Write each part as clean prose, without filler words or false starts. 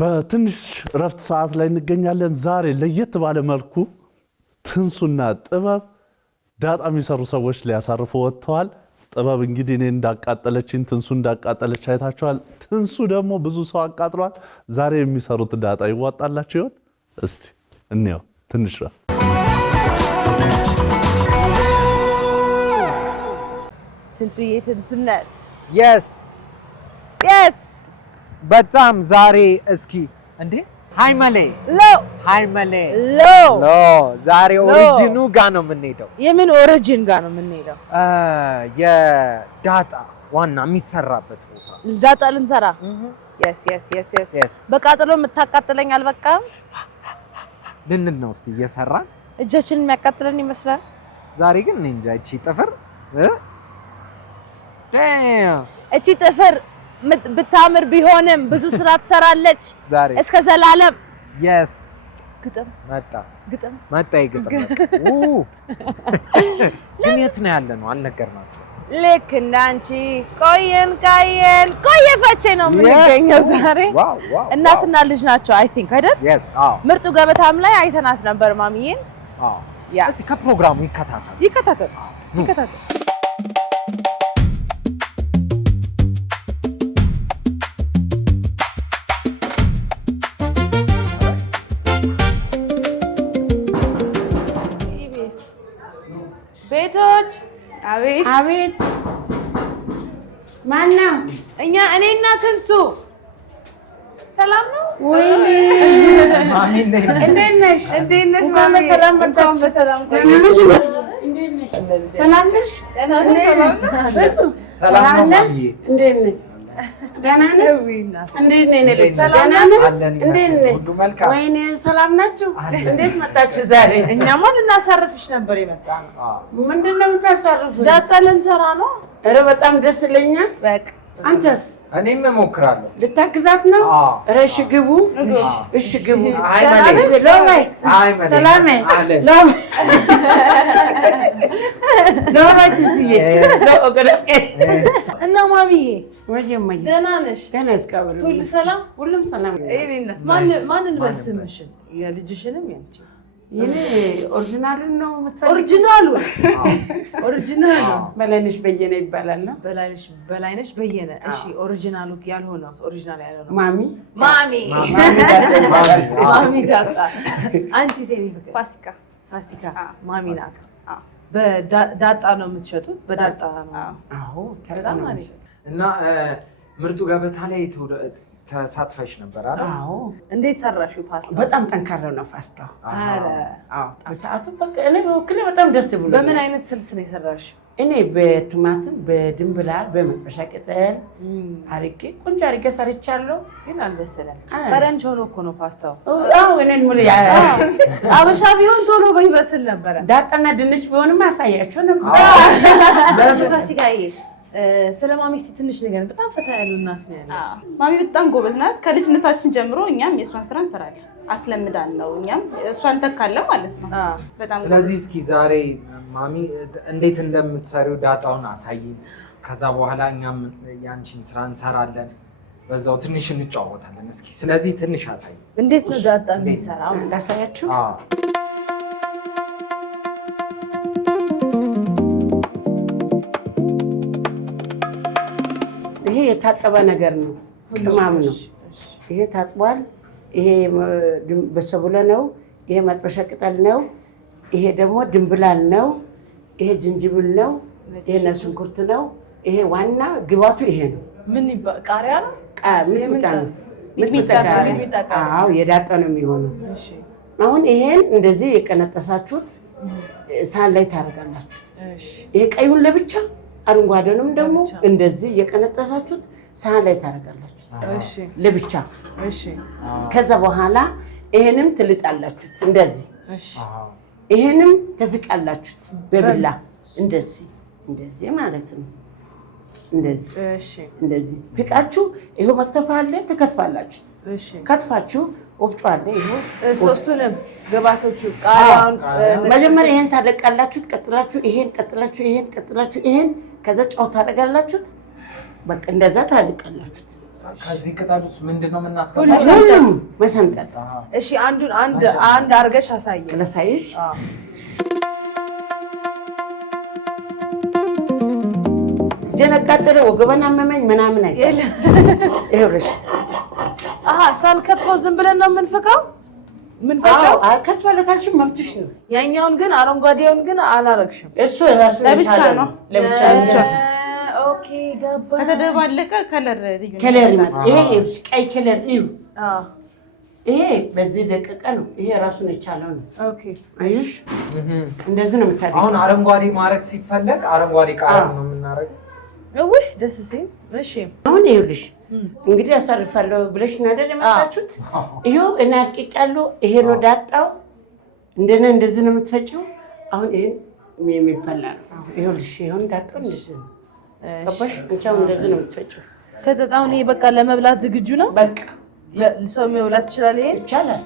በትንሽ ረፍት ሰዓት ላይ እንገኛለን። ዛሬ ለየት ባለ መልኩ ትንሱና ጥበብ ዳጣ የሚሰሩ ሰዎች ሊያሳርፉ ወጥተዋል። ጥበብ እንግዲህ እኔ እንዳቃጠለችኝ ትንሱ እንዳቃጠለች አይታችኋል። ትንሱ ደግሞ ብዙ ሰው አቃጥሏል። ዛሬ የሚሰሩት ዳጣ ይዋጣላችሁ ይሆን? እስቲ እንየው። ትንሽ ረፍት ትንሱዬ ትንሱነት yes በጣም ዛሬ እስኪ እንዴ ሃይመሌ ሎ ዛሬ ኦሪጂኑ ጋር ነው የምንሄደው። የምን ኦሪጂን ጋር ነው የምንሄደው? የዳጣ ዋና የሚሰራበት ቦታ ዳጣ ልንሰራ yes በቃጥሎ የምታቃጥለኝ አልበቃም ልንል ነው። እስቲ እየሰራን እጃችንን የሚያቃጥለን ይመስላል። ዛሬ ግን እኔ እንጃ እቺ ጥፍር እቺ ጥፍር ብታምር ቢሆንም ብዙ ስራ ትሰራለች ዛሬ እስከ ዘላለም። yes ግጥም መጣ ይግጥም ግን የት ነው ያለ ነው አልነገርናቸው። ልክ እንዳንቺ ቆየን ቆየ ፈቼ ነው የምንገኘው ዛሬ። እናትና ልጅ ናቸው አይ ቲንክ አይደል? yes ምርጡ ገበታም ላይ አይተናት ነበር ማሚዬን። እስኪ ከፕሮግራሙ ይከታተል። ቤቶች አቤት ማን ነው? እኔና ትንሱ ሰላም ነው? ወይኔ ማሚ እንዴት ነሽ? እንኳን በሰላም መጣችሁ። ሰላም ነሽ? ሰላም ነው ማሚ። እንዴት ነሽ? ደህና ነሽ? እንዴት ነሽ? ደህና ነሽ? እንዴት ነሽ? ወይኔ ሰላም ናችሁ? እንዴት መጣችሁ ዛሬ? እኛማ ልናሳርፍሽ ነበር የመጣነው። ምንድን ነው የምታሳርፉት? ዳጣ ልንሰራ ነው። ኧረ በጣም ደስ ይለኛል። በቃ አንተስ? እኔም እሞክራለሁ። ልታግዛት ነው? ኧረ እሺ ግቡ። እሺ ግቡ። እና ማሚዬ ደህና ነሽ? ሁሉ ሰላም? ሁሉም ሰላም። ማንን በል ስምሽን? የልጅሽንም ያንቺ? ይሄ ኦሪጂናሉን ነው የምትፈልጊው? ኦሪጂናሉ በላይነሽ በየነ ይባላል ነው። በላይነሽ በየነ። እሺ ኦሪጂናሉ ያልሆነው ኦሪጂናል ያልሆነው ማሚ ዳጣ። አንቺ ሴኒ ፍቅር ፋሲካ ማሚ ናት። በዳጣ ነው የምትሸጡት? በዳጣ ነው። አዎ በጣም ማለት እና ምርጡ ገበታ ላይ ተሳትፈሽ ነበር አይደል? አዎ። እንዴት ሰራሽው ፓስታ? በጣም ጠንካራ ነው ፓስታው። አዎ በሰዓቱ በቃ እኔ በወክሌ በጣም ደስ ብሎኛል። በምን አይነት ስልስ ነው የሰራሽው? እኔ በቲማቲም በድንብላል በመጥበሻ ቅጠል አርጌ ቆንጆ አርጌ ሰርቻለሁ። ግን አልበሰለም። ፈረንጅ ሆኖ እኮ ነው ፓስታው። አዎ እኔን ሙሉ አበሻ ቢሆን ቶሎ በይበስል ነበር። ዳጣና ድንች ቢሆንም አሳያችሁ ነበር። ፋሲካዬ ስለ ማሚ እስቲ ትንሽ ነገር በጣም ፈታ ያሉ እናት ነው ያለሽ። ማሚ በጣም ጎበዝ ናት። ከልጅነታችን ጀምሮ እኛም የእሷን ስራ እንሰራለን። አስለምዳን ነው እኛም እሷን ተካለን ማለት ነው። በጣም ስለዚህ እስኪ ዛሬ ማሚ እንዴት እንደምትሰሪው ዳጣውን አሳይን። ከዛ በኋላ እኛም ያንቺን ስራ እንሰራለን። በዛው ትንሽ እንጫወታለን። እስኪ ስለዚህ ትንሽ አሳይ። እንዴት ነው ዳጣ የምትሰራው? እንዳሳያችሁ። ይሄ የታጠበ ነገር ነው። ቅመም ነው። ይሄ ታጥቧል። ይሄ በሰቡለ ነው። ይሄ መጥበሻ ቅጠል ነው። ይሄ ደግሞ ድንብላል ነው። ይሄ ዝንጅብል ነው። ይሄ ነጭ ሽንኩርት ነው። ይሄ ዋና ግባቱ ይሄ ነው። ምን ቃሪያ ነው? ሚጥሚጣ። አዎ የዳጣ ነው የሚሆነው። አሁን ይሄን እንደዚህ የቀነጠሳችሁት ሳህን ላይ ታደርጋላችሁ። ይሄ ቀዩን ለብቻ አረንጓዴውንም ደግሞ እንደዚህ የቀነጠሳችሁት ሳህን ላይ ታደርጋላችሁ ለብቻ። ከዛ በኋላ ይሄንም ትልጣላችሁት እንደዚህ። ይሄንም ተፍቃላችሁት በብላ እንደዚህ ማለት ነው። እንደዚህ ፍቃችሁ ይሄው መክተፍ አለ ተከትፋላችሁ። ከትፋችሁ ወፍጮ አለ ይሄው ሶስቱንም ግባቶቹ ቃሪያውን መጀመሪያ ይሄን ታደቃላችሁ። ቀጥላችሁ ይሄን ከዛ ጫው ታደርጋላችሁ። በቃ እንደዛ ታደቃላችሁ። ከዚህ ቅጠል ውስጥ ምንድን ነው የምናስገባው? ሁሉም መሰንጠጥ። እሺ አንድ አድርገሽ አሳየኝ። ለሳይሽ እጄን አቃጠለ፣ ወገቤን አመመኝ ምናምን አይሰራም። ይኸውልሽ ሳንከትፈው ዝም ብለን ነው የምንፈካው። ምንፈካው ከትፈው ካልሽ መብትሽ ነው። ያኛውን ግን አረንጓዴውን ግን አላረግሽም። እሱ ራሱ ለብቻ ነው። ለብቻ ኦኬ ገባ። ከተደባለቀ ከለር ይመጣል። ይሄ ቀይ ከለር እዩ። ይሄ በዚህ ደቂቃ ነው። ይሄ ራሱን የቻለው ነው። ኦኬ አዩሽ፣ እንደዚህ ነው የምታደርገው። አሁን አረንጓዴ ማድረግ ሲፈለግ አረንጓዴ ቃል ነው የምናደርገው። ውይ ደስ ሲል። እሺ አሁን ይኸውልሽ እንግዲህ አሳርፋለሁ ብለሽ ነው አይደል የመጣችሁት? ይሄው እና አድቅቃለሁ። ይሄ ነው ዳጣው። እንደዚህ ነው የምትፈጪው። አሁን ይሄን የሚበላ ነው። ይኸውልሽ ይሄን ዳጣው እንደዚህ ነው። ገባሽ? እንቻው እንደዚህ ነው የምትፈጪው። ከዛ አሁን ይሄ በቃ ለመብላት ዝግጁ ነው። በቃ ሰው መብላት ይችላል። ይሄ ይቻላል።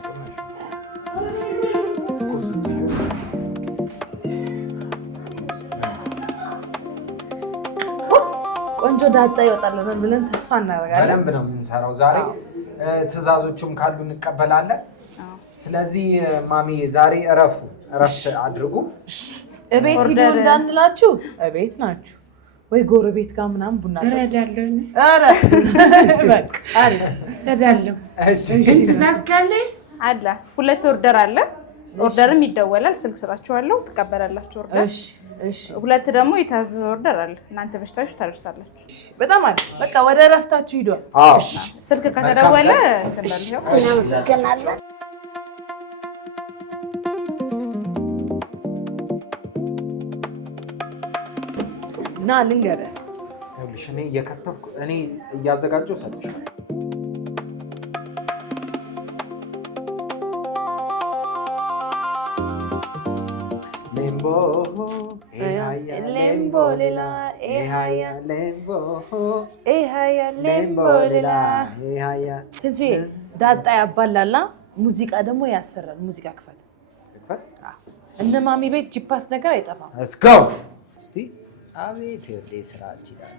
ቆንጆ ዳጣ ይወጣልናል ብለን ተስፋ እናደርጋለን። በደንብ ነው የምንሰራው ዛሬ። ትዕዛዞቹም ካሉ እንቀበላለን። ስለዚህ ማሚ ዛሬ እረፍት አድርጉ። እቤት ሂዱ እንዳንላችሁ እቤት ናችሁ ወይ ጎረቤት ጋር ምናምን ቡና እረዳለሁ። እረዳለሁ። ግን ትዕዛዝ ካለ አለ 2 ኦርደር አለ። ኦርደርም ይደወላል። ስልክ ሰጣችኋለሁ፣ ትቀበላላችሁ ኦርደር። እሺ 2 ደግሞ የታዘዘ ኦርደር አለ። እናንተ በሽታችሁ ታደርሳላችሁ። በጣም አለ። በቃ ወደ እረፍታችሁ ሂዱ። ስልክ ከተደወለ እንሰራለን። እናመሰግናለን። ና ልንገርህ። ይኸውልሽ እኔ እየከተፍኩ እኔ እያዘጋጀሁ ሰጥሻለሁ። ትንሽ ዳጣ ያባላላ፣ ሙዚቃ ደግሞ ያሰራል። ሙዚቃ ክፈት። እነ ማሚ ቤት ጂፓስ ነገር አይጠፋም። እስካው እስቲ አቤት የወዴ ስራ ይችላል።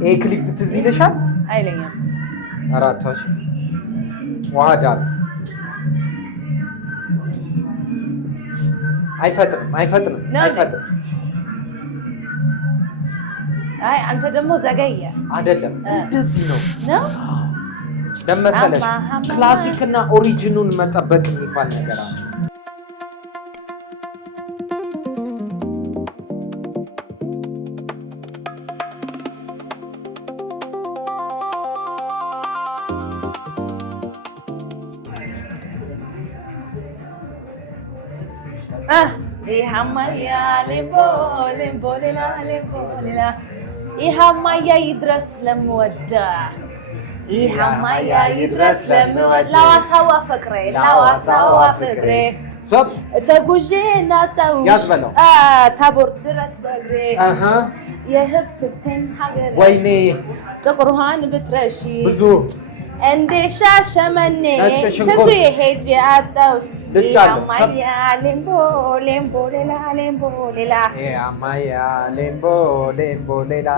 ይሄ ክሊፕ ትዝ ይልሻል? አይለኛም። አራታሽ ዋዳል አይፈጥንም። አይ አንተ ደግሞ ዘገየ አይደለም፣ እንደዚህ ነው ለመሰለሽ። ክላሲክ እና ኦሪጂኑን መጠበቅ የሚባል ነገር አለ። ይሃማያ ይድረስ ለምወዳ ይሃማያ ይድረስ ለምወዳ ላዋሳዋ ፍቅሬ ተጉዤ ናጣውሽ ታቦር ድረስ በእግሬ የህብትብትን ሀገሬ ወይኔ ጥቁርሃን ብትረሺ ብዙ እንደ ሻሸመኔ ትዙ ሄጄ አጣውሽ ይሃማያ ሌምቦ ሌላ ይሃማያ ሌምቦ ሌላ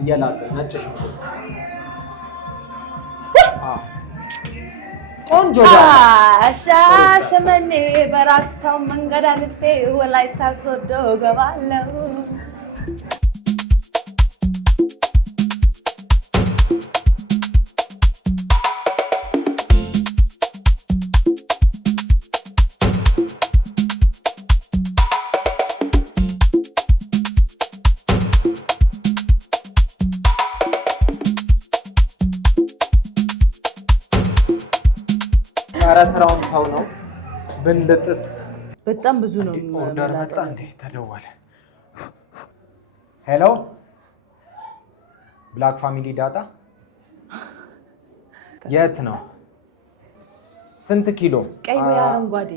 እየላጠ ነጭ ሽንኩርት ቆንጆ ሻሸመኔ በራስታው መንገድ አልፌ ወላይታ ሶዶ ገባለሁ። ስራውን ተው ነው ብንልጥስ። በጣም ብዙ ነው። ኦርደር መጣ እንዴ? ተደወለ። ሄሎ ብላክ ፋሚሊ ዳጣ የት ነው? ስንት ኪሎ? ቀይ ወይ አረንጓዴ?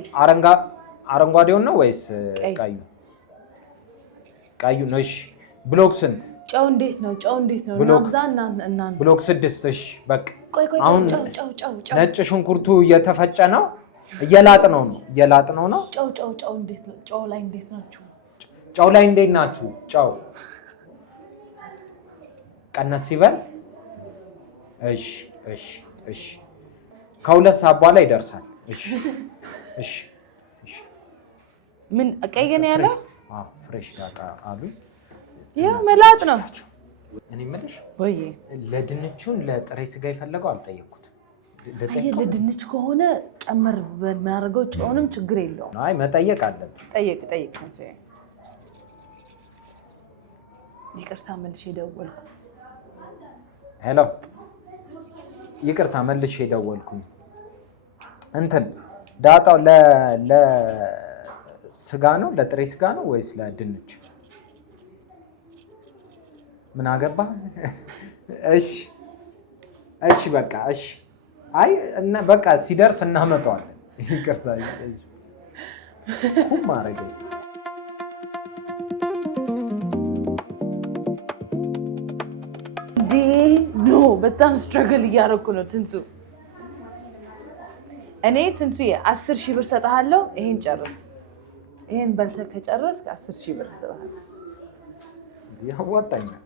አረንጓዴውን ነው ወይስ ቀዩ? ቀዩ ነው። እሺ ብሎክ ስንት? ጨው እንዴት ነው? ናብዛ እና ብሎክ 6 እሺ በቃ ቆይ አሁን ጨው ነጭ ሽንኩርቱ እየተፈጨ ነው እየላጥነው ነው ጨው እንዴት ነው? ጨው ላይ እንዴት ናችሁ? ጨው ላይ እንዴት ናችሁ? ጨው ቀነስ ይበል። እሺ ከ2 ሰዓት በኋላ ይደርሳል። እሺ ምን ቀይ ነው ያለው? ፍሬሽ ዳጣ አሉ። ያው መላጥ ነው። እኔ የምልሽ ወይ ለድንቹን ለጥሬ ስጋ ይፈለገው አልጠየቅኩት። ለድንች ከሆነ ጨመር በሚያደርገው ጨውንም ችግር የለውም። አይ መጠየቅ አለብኝ። ጠይቅ ይቅርታ መልሼ ደወልኩ። ሄሎ ይቅርታ መልሼ ደወልኩኝ። እንትን ዳጣው ለስጋ ነው ለጥሬ ስጋ ነው ወይስ ለድንች? ምን አገባ? እሺ በቃ እሺ። አይ በቃ ሲደርስ እናመጣዋለን። ይቅርታ ማረገ ኖ በጣም ስትረግል እያደረኩ ነው ትንሱ። እኔ ትንሱ 10,000 ብር ሰጥሃለሁ። ይሄን ጨርስ። ይሄን በልተህ ከጨረስክ 10,000 ብር ሰጥሃለሁ። ያዋጣኛል።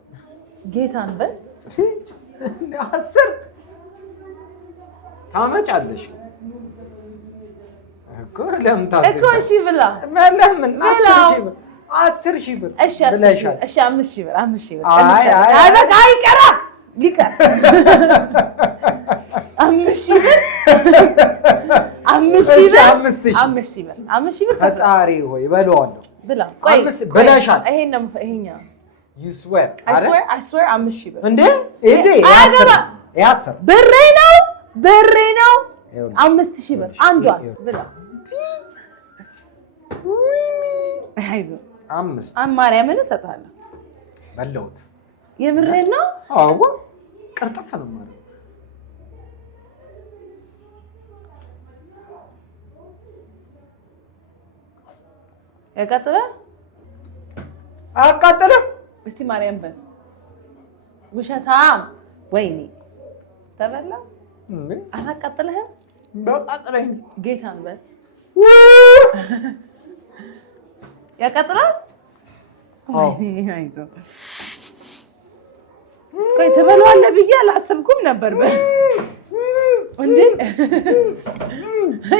ጌታን በል 10 ታመጫለሽ እኮ ለምን ታስብ እኮ እሺ ብላ ለምን 10,000 ብር 10,000 ብር እሺ 5,000 ብር አይ በቃ ይቀራ ሊቀር 5,000 ብር 5,000 ብር ፈጣሪ ሆይ በለዋለሁ ብላ ቆይ ብለሻል። ይሄኛው you swear I swear 5,000 ብር እንዴ እጄ ያሰር ብሬ ነው 5,000 ብር አንዷን ብላ አምስት ማርያምን እሰጥሃለሁ። በለውት የምሬን ነው። አዎ ቅርጥፍ ነው ማለት ያቃጥላል። አቃጥልም እስቲ ማርያም በል ውሸታም። ወይኔ ተበላ አላቃጥልህም? በቃጥለኝ ጌታን በል ያቃጥላል። አይዞህ ቆይ ትበለዋለህ ብዬ አላሰብኩም ነበር። እንዴ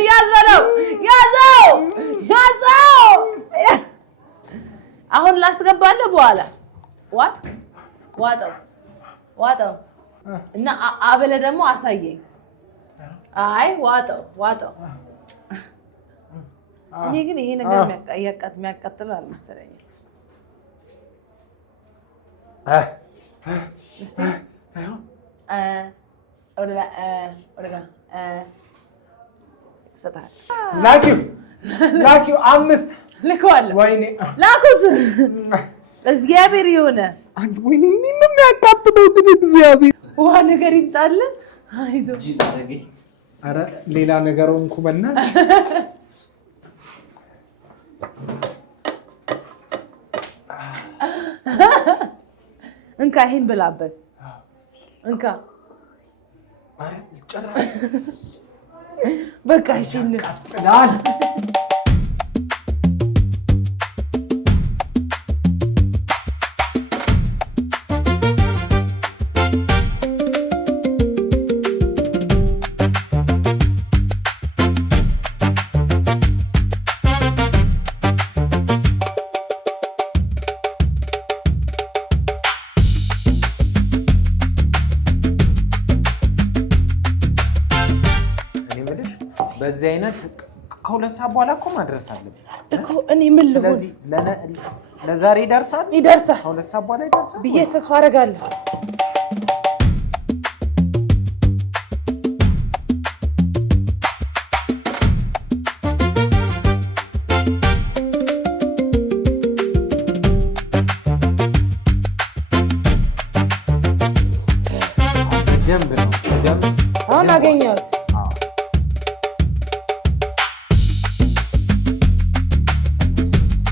ያዘው አሁን ላስገባለሁ። በኋላ ዋጠው እና አበለ ደግሞ አሳየኝ። አይ ዋጠው። እኔ ግን ይሄ ነገር የሚያቃጥለው አልመሰለኝም። ላኪው 5 ልከዋለሁ። ወይኔ ላኩት። እግዚአብሔር የሆነ ወይኔ ምን የሚያቃጥለው ግን እግዚአብሔር ውሃ ነገር ይምጣልን። አይዞህ ኧረ ሌላ ነገር ሆንኩ በእናትሽ። እንካ ይሄን ብላበት። እንካ በቃ እሺ እንቀጥላል። በዚህ አይነት ከ2 ሰዓት በኋላ እኮ ማድረስ አለብኝ እኮ እኔ ምን ልሁን? ስለዚህ ለዛሬ ይደርሳል ከ2 ሰዓት በኋላ ይደርሳል ብዬ ተስፋ አደርጋለሁ። ደንብ ነው አሁን አገኘሁት።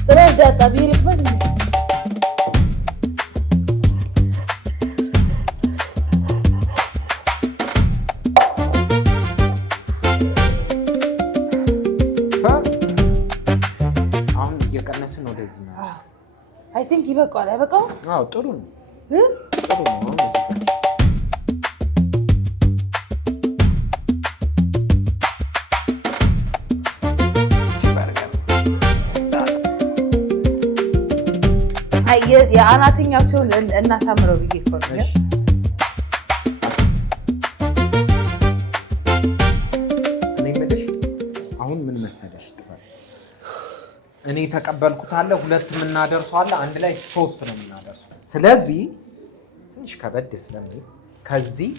ጥሩ ዳጣ ብዬ ልክፈት። ቲንክ ይበቃዋል። አይበቃውም? አዎ ጥሩ ነው። ጥሩ ነው። የአናተኛው ሲሆን እናሳምረው ብዬ እኮ ነው። እኔ የምልሽ አሁን ምን መሰለሽ ጥበብ፣ እኔ የተቀበልኩት አለ 2 የምናደርሰው አለ፣ አንድ ላይ 3 ነው የምናደርሰው። ስለዚህ ትንሽ ከበድ ስለሚል ከዚህ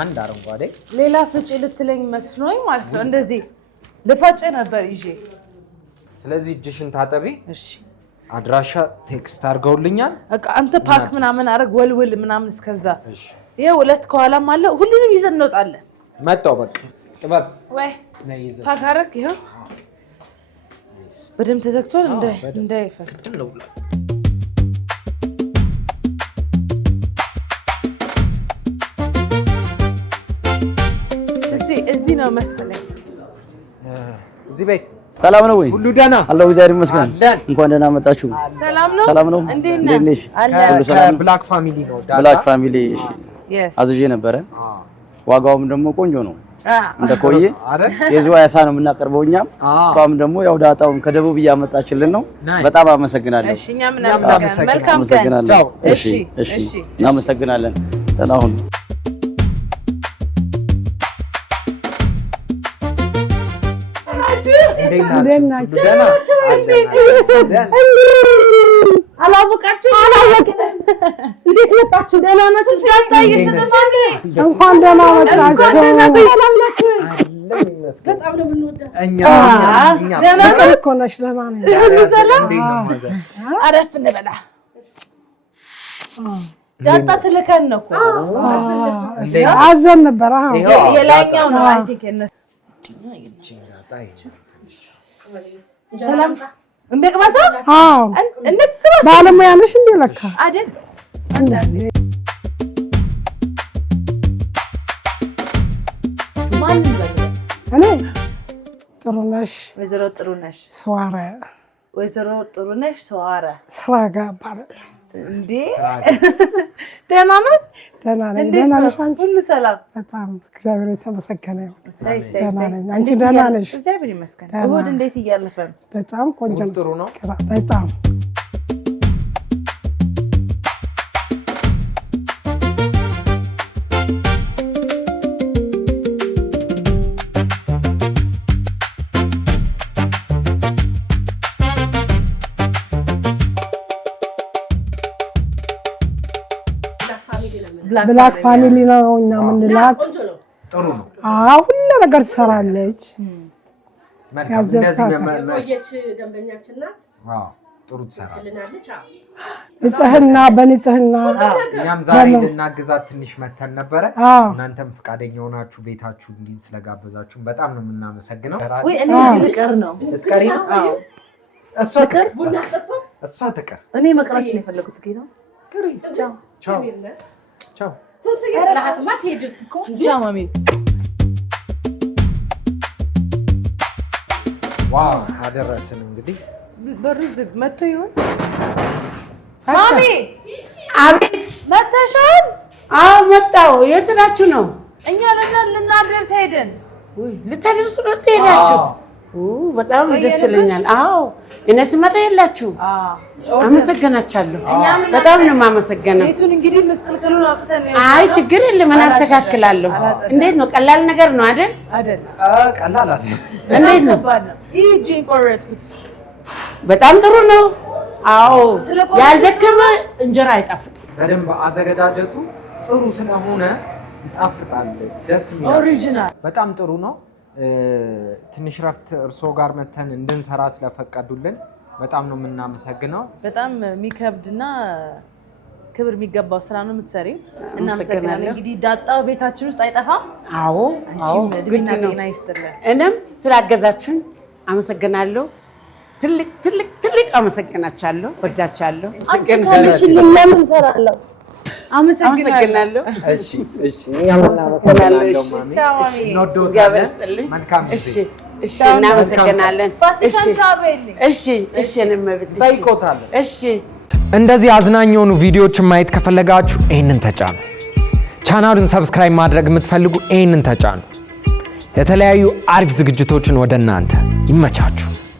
አንድ አረንጓዴ ሌላ ፍጭ ልትለኝ መስሎኝ ማለት ነው። እንደዚህ ልፈጭ ነበር ይዤ። ስለዚህ እጅሽን ታጠቢ። እሺ አድራሻ ቴክስት አድርገውልኛል። በቃ አንተ ፓክ ምናምን አረግ ወልወል ምናምን እስከዛ። እሺ ይሄ 2 ከኋላም አለ። ሁሉንም ይዘን እንወጣለን። መጣው በቃ ጥበብ ወይ ነይ ይዘሽ ፓክ አረግ። ይሄው በደምብ ተዘግቷል እንዳይፈስ። እዚህ ነው መሰለኝ እዚህ ቤት ሰላም ነው ወይ? ሁሉ ደህና አላህ እግዚአብሔር ይመስገን። እንኳን ደህና መጣችሁ። ሰላም ነው። እንዴት ነሽ? ብላክ ፋሚሊ ነው። ብላክ ፋሚሊ። እሺ አዝዤ ነበረ። ዋጋውም ደግሞ ቆንጆ ነው። እንደ ኮዬ የዝዋ ያሳ ነው የምናቀርበው እኛም። እሷም ደግሞ ያው ዳጣውን ከደቡብ እያመጣችልን ነው። በጣም አመሰግናለሁ። እሺ እኛም እናመሰግናለን። መልካም ቀን። እሺ እናመሰግናለን። ደህና ሁኑ። እንዴት መጣችሁ? ደህና ናችሁ? እንኳን ደህና መጣችሁ። በጣም ነው የምንወዳችሁ። ፍቅር እኮ ነሽ። ደህና ነኝ። አረፍ እንበላ። ዳጣ ትልከን ነው እኮ አዘን ነበር። የላይኛው ነው አይ ቲንክ እነሱ ሰላም እንደቅማሳ ባለሙያ ነሽ እንዴ? ለካ አይደል? ማን ነው? እኔ ጥሩነሽ ወይዘሮ ጥሩነሽ ሰዋረ። ወይዘሮ ጥሩነሽ ሰዋረ ስራ ገባረ እንዴ? ደህና ነው? ደህና ነኝ። ደህና ነሽ አንቺ? ሁሉ ሰላም? በጣም እግዚአብሔር የተመሰገነ ይሁን። ደህና ነኝ። አንቺ ደህና ነሽ? እግዚአብሔር ይመስገን። እሑድ እንዴት እያለፈ ነው? በጣም ቆንጆ ነው። ጥሩ ነው። በጣም ብላክ ፋሚሊ ነው እኛ የምንላት። ጥሩ ነው። ሁሉ ነገር ትሰራለች። ያዘዝካት የቆየች ደንበኛችን ናት። ጥሩ ትሰራለች። ንጽህና በንጽህና እኛም ዛሬ ልናግዛት ትንሽ መተን ነበረ። እናንተም ፈቃደኛ ሆናችሁ ቤታችሁ እንዲህ ስለጋበዛችሁ በጣም ነው የምናመሰግነው። ወይ እኔ ልቀር ነው ልትቀሪ? እሷ ትቀር። እኔ መቅረት ነው የፈለኩት። ጌታ ቻው ቻው። ጥላሃትማ ትሄድም እኮ ቻው ማሚ። ዋው አደረስን። እንግዲህ በሩ ዝግ መጥቶ ይሆን? ማሚ አቤት መተሻል? አዎ መጣሁ። የት ናችሁ ነው? እኛ ልናደርስ ሄደን። ልታደርሱ ነው ሄዳችሁት? በጣም ደስ ይለኛል። አዎ እኔ ስመጣ የላችሁ። አመሰግናችኋለሁ። በጣም ነው የማመሰግነው። ቤቱን እንግዲህ መስቀልቅሉን አውጥተን ነው። አይ ችግር የለም እኔ አስተካክላለሁ። እንዴት ነው? ቀላል ነገር ነው አይደል? አይደል? ቀላል አይደል? እንዴት ነው? ይሄ እጄን ቆረጥኩት። በጣም ጥሩ ነው። አዎ ያልደከመ እንጀራ አይጣፍጥም። በደንብ አዘገጃጀቱ ጥሩ ስለሆነ ይጣፍጣል። ደስ የሚል ኦሪጂናል በጣም ጥሩ ነው። ትንሽ ረፍት እርስዎ ጋር መተን እንድንሰራ ስለፈቀዱልን በጣም ነው የምናመሰግነው። በጣም የሚከብድና ክብር የሚገባው ስራ ነው የምትሰሪው። እናመሰግናለን። እንግዲህ ዳጣ ቤታችን ውስጥ አይጠፋም። አዎ እድሜና ጤና ይስጥልን። እኔም ስላገዛችሁን አመሰግናለሁ። ትልቅ አመሰግናችኋለሁ። ወዳችኋለሁ። ለምን እሰራለሁ? አመሰግናለሁ። እሺ እሺ። እናመሰግናለሁ ማሚ። እሺ እግዚአብሔር ይስጥልኝ። መልካም እሺ እሺ። እናመሰግናለን። ፋሲካን ቻው በይልኝ። እሺ እሺ። እኔም ቤት ጠይቆታለሁ። እሺ እንደዚህ አዝናኝ የሆኑ ቪዲዮዎችን ማየት ከፈለጋችሁ ይህንን ተጫኑ። ቻናሉን ሰብስክራይብ ማድረግ የምትፈልጉ ይህንን ተጫኑ። የተለያዩ አሪፍ ዝግጅቶችን ወደ እናንተ ይመቻችሁ።